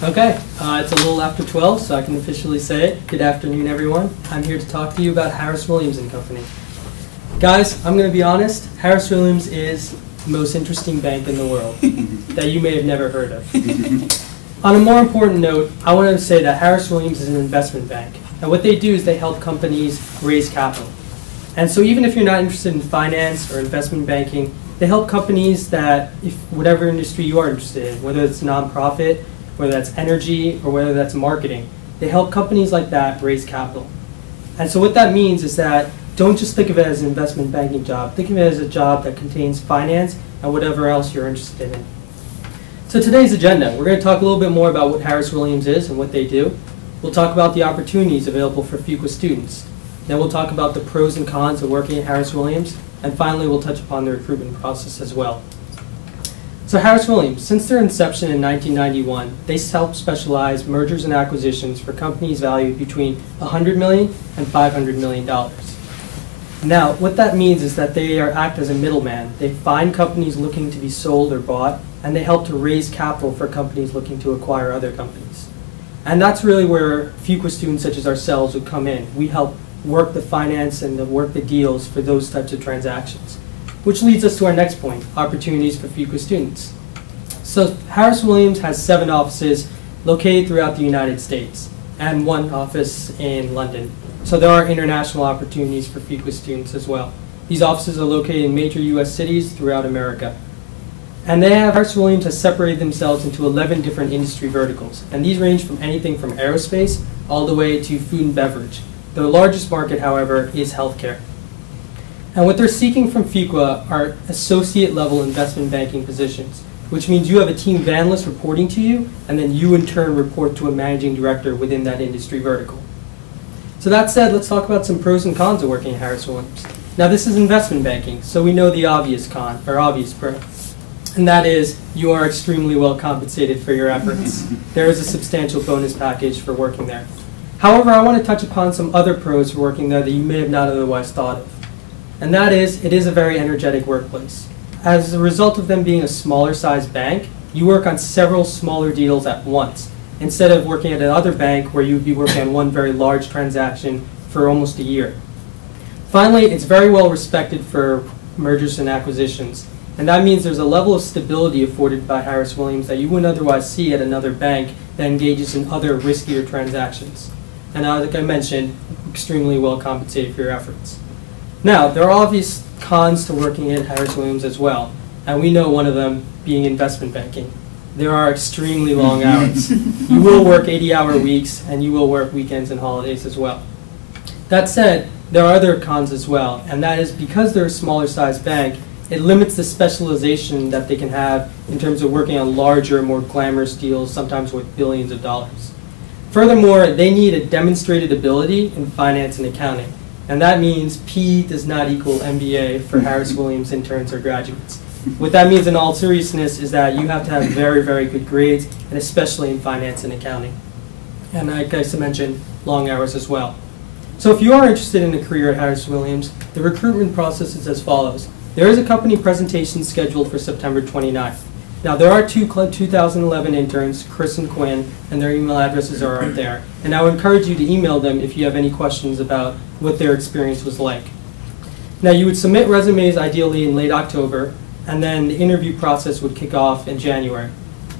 Okay, it's a little after 12, so I can officially say it. Good afternoon, everyone. I'm here to talk to you about Harris Williams & Company. Guys, I'm going to be honest, Harris Williams is the most interesting bank in the world that you may have never heard of. On a more important note, I want to say that Harris Williams is an investment bank, and what they do is they help companies raise capital. And so even if you're not interested in finance or investment banking, they help companies that, if whatever industry you are interested in, whether it's nonprofit, whether that's energy, or whether that's marketing, they help companies like that raise capital. And so what that means is that don't just think of it as an investment banking job. Think of it as a job that contains finance and whatever else you're interested in. So today's agenda, we're going to talk a little bit more about what Harris Williams is and what they do. We'll talk about the opportunities available for Fuqua students. Then we'll talk about the pros and cons of working at Harris Williams. And finally, we'll touch upon the recruitment process as well. So Harris Williams, since their inception in 1991, they help specialize mergers and acquisitions for companies valued between $100 million and $500 million. Now, what that means is that they act as a middleman. They find companies looking to be sold or bought, and they help to raise capital for companies looking to acquire other companies. And that's really where Fuqua students such as ourselves would come in. We help work the finance and work the deals for those types of transactions. Which leads us to our next point, opportunities for Fuqua students. So Harris Williams has 7 offices located throughout the United States and 1 office in London. So there are international opportunities for Fuqua students as well. These offices are located in major US cities throughout America. And Harris Williams has separated themselves into 11 different industry verticals. And these range from anything from aerospace all the way to food and beverage. The largest market, however, is healthcare. And what they're seeking from Fuqua are associate-level investment banking positions, which means you have a team of analysts reporting to you, and then you in turn report to a managing director within that industry vertical. So that said, let's talk about some pros and cons of working at Harris Williams. Now this is investment banking, so we know the obvious con, or obvious pro. And that is, you are extremely well compensated for your efforts. There is a substantial bonus package for working there. However, I want to touch upon some other pros for working there that you may have not otherwise thought of. And that is, it is a very energetic workplace. As a result of them being a smaller sized bank, you work on several smaller deals at once, instead of working at another bank where you would be working on one very large transaction for almost a year. Finally, it's very well respected for mergers and acquisitions. And that means there's a level of stability afforded by Harris Williams that you wouldn't otherwise see at another bank that engages in other riskier transactions. And like I mentioned, extremely well compensated for your efforts. Now, there are obvious cons to working at Harris Williams as well, and we know one of them being investment banking. There are extremely long hours. You will work 80-hour weeks, and you will work weekends and holidays as well. That said, there are other cons as well, and that is because they're a smaller sized bank, it limits the specialization that they can have in terms of working on larger, more glamorous deals, sometimes worth billions of dollars. Furthermore, they need a demonstrated ability in finance and accounting. And that means P does not equal MBA for Harris Williams interns or graduates. What that means in all seriousness is that you have to have very, very good grades, and especially in finance and accounting. And like I mentioned, long hours as well. So if you are interested in a career at Harris Williams, the recruitment process is as follows. There is a company presentation scheduled for September 29th. Now, there are 2 2011 interns, Chris and Quinn, and their email addresses are out there. And I would encourage you to email them if you have any questions about what their experience was like. Now, you would submit resumes ideally in late October, and then the interview process would kick off in January.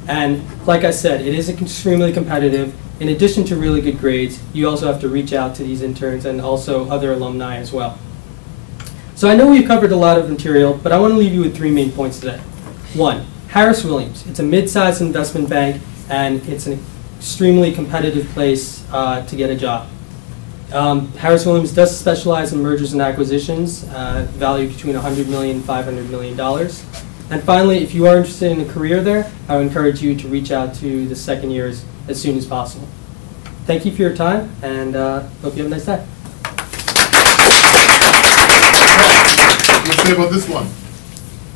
And like I said, it is extremely competitive. In addition to really good grades, you also have to reach out to these interns and also other alumni as well. So I know we've covered a lot of material, but I want to leave you with 3 main points today. 1. Harris Williams. It's a mid-sized investment bank, and it's an extremely competitive place to get a job. Harris Williams does specialize in mergers and acquisitions, valued between $100 million and $500 million. And finally, if you are interested in a career there, I would encourage you to reach out to the second years as soon as possible. Thank you for your time, and hope you have a nice day. Let's say about this one.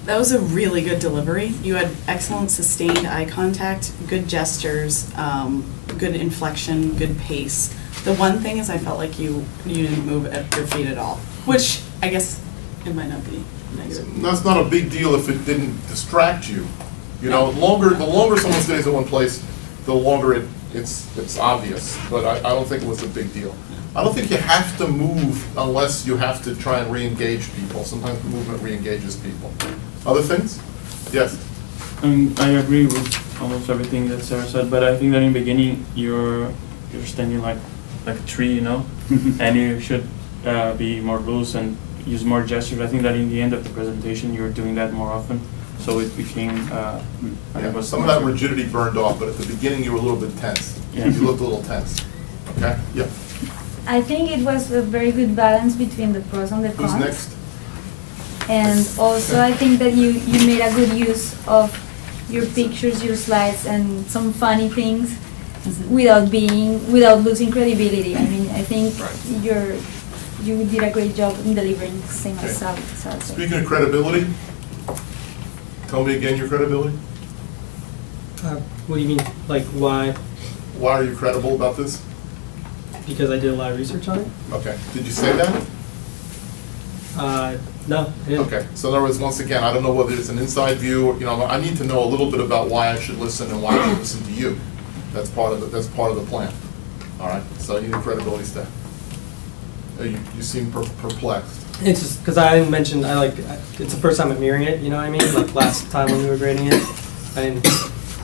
That was a really good delivery. You had excellent sustained eye contact, good gestures, good inflection, good pace. The one thing is I felt like you didn't move at your feet at all, which I guess it might not be negative. That's not a big deal if it didn't distract you. You know, the longer someone stays in one place, the longer it's obvious. But I don't think it was a big deal. I don't think you have to move unless you have to try and re-engage people. Sometimes movement re-engages people. Other things? Yes? I agree with almost everything that Sarah said, but I think that in the beginning you're standing like a tree, you know, and you should be more loose and use more gestures. I think that in the end of the presentation you're doing that more often, so it became. Some of that rigidity burned off, but at the beginning you were a little bit tense. Yeah. You looked a little tense. Okay. Yeah. I think it was a very good balance between the pros and the cons. Who's next? And also I think that you made a good use of your pictures, your slides, and some funny things without losing credibility. I mean, I think you did a great job in delivering, same as Sarah said. Speaking of credibility, tell me again your credibility. What do you mean? Like why? Why are you credible about this? Because I did a lot of research on it? Okay. Did you say that? No, I didn't. Okay. So in other words, once again, I don't know whether it's an inside view or, I need to know a little bit about why I should listen and why I should listen to you. That's part of it. That's part of the plan. All right. So you need a credibility step. You seem perplexed. It's just because I didn't mention, it's the first time I'm hearing it, you know what I mean? Like last time when we were grading it, I didn't.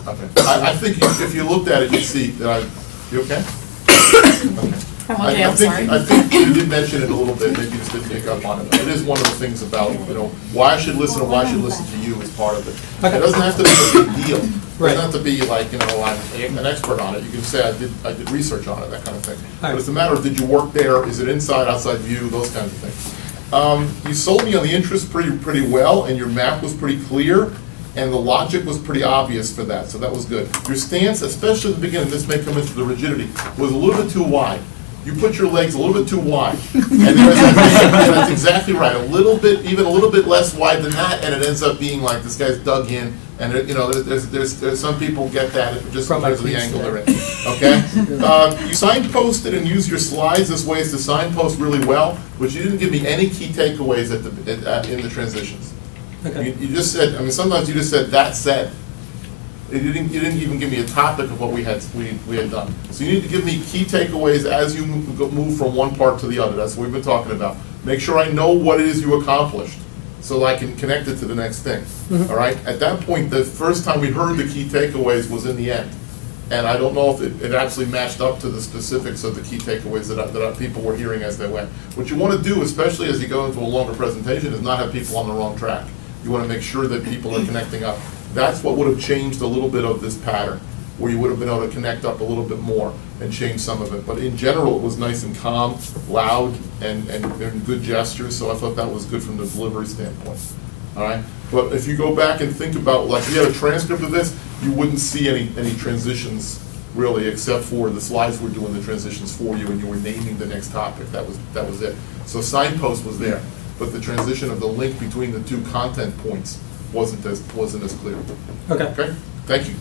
Okay. I think if you looked at it, you'd see that you okay? Okay. I'm okay, I'm sorry. I think you did mention it a little bit, maybe you just didn't pick up on it. It is one of the things about, why I should listen or why I should listen to you is part of it. Okay. It doesn't have to be a big deal. It Right. doesn't have to be like, I'm an expert on it. You can say I did research on it, that kind of thing. Right. But it's a matter of, did you work there? Is it inside, outside view? Those kinds of things. You sold me on the interest pretty well, and your map was pretty clear, and the logic was pretty obvious for that, so that was good. Your stance, especially at the beginning, this may come into the rigidity, was a little bit too wide. You put your legs a little bit too wide. And that's exactly right. Even a little bit less wide than that, and it ends up being like this guy's dug in, and there's some people get that just because of the angle they're in. Okay? You signposted and used your slides this way as to signpost really well, but you didn't give me any key takeaways in the transitions. Okay. You just said, sometimes you just said, that said. You didn't even give me a topic of what we had done. So you need to give me key takeaways as you move from one part to the other. That's what we've been talking about. Make sure I know what it is you accomplished so that I can connect it to the next thing. Mm-hmm. All right? At that point, the first time we heard the key takeaways was in the end. And I don't know if it actually matched up to the specifics of the key takeaways that people were hearing as they went. What you want to do, especially as you go into a longer presentation, is not have people on the wrong track. You want to make sure that people are connecting up. That's what would have changed a little bit of this pattern, where you would have been able to connect up a little bit more and change some of it. But in general, it was nice and calm, loud, and good gestures, so I thought that was good from the delivery standpoint. All right? But if you go back and think about, like, if you had a transcript of this, you wouldn't see any transitions, really, except for the slides were doing the transitions for you, and you were naming the next topic. That was it. So signpost was there, but the transition of the link between the two content points wasn't as clear. Okay. Okay? Thank you.